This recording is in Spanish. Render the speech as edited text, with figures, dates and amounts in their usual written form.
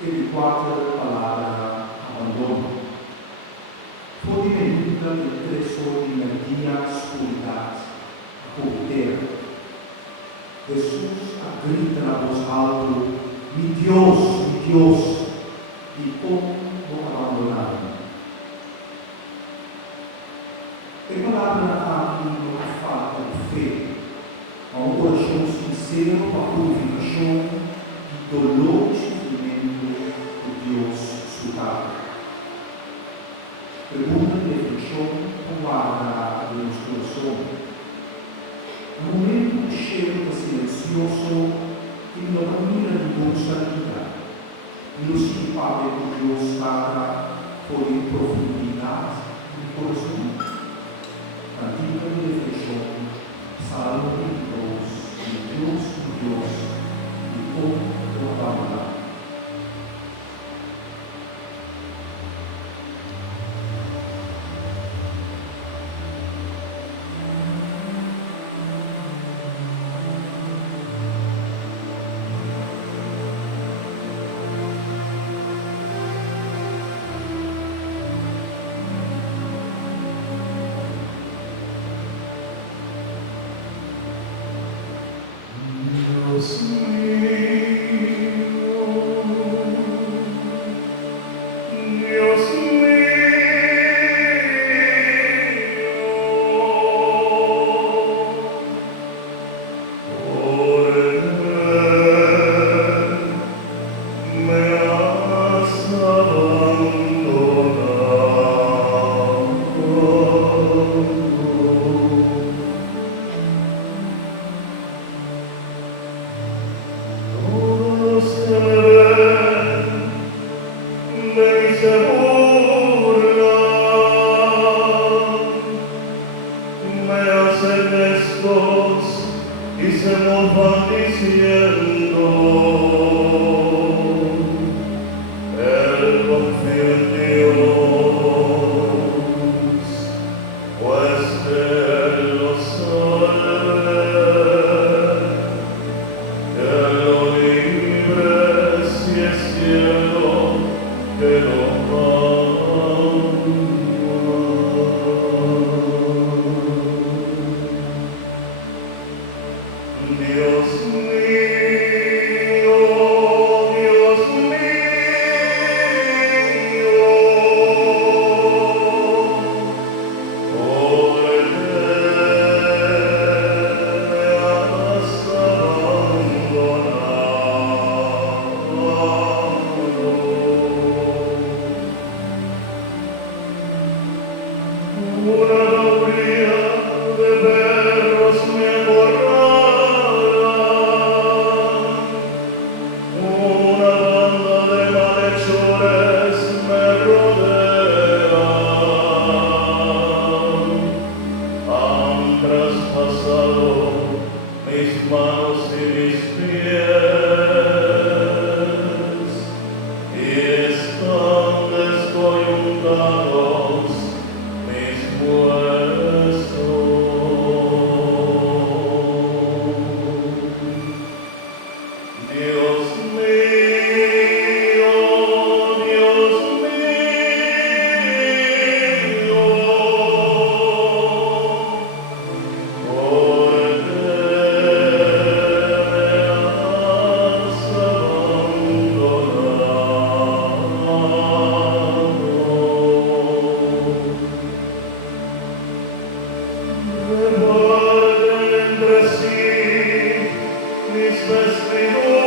e di quattro palabra abbandono. Fu divenuta il tesoro di energia, oscuridad, poder. Jesús grita a voz alta, mi Dios, ¿y cómo lo abandonaron? E palavra aqui não falta de fé, a um coração sincero, a purificação e dolor e sofrimento de Deus sutado. Pergunta de reflexão guarda no nosso coração. No momento cheio, silencioso e na maneira de nossa vida, nos equipar de Deus está por profundidade do coração. Na dica de reflexão, Salmo 22, de Deus, e como o abandonar. Dios mío, Dios mío, por él me has abandonado. Y se nos van diciendo, Él confía en Dios, pues Él lo sabe, que lo libre si es cielo, que lo Dios mío, Dios mío, por él me has abandonado. Una jauría de perros me acorrala, una banda de malhechores me rodea, han traspasado mis manos y mis pies, y están descoyuntados mis huesos. Dios mío, Dios mío, por qué me has abandonado. Reparten entre sí mis vestiduras.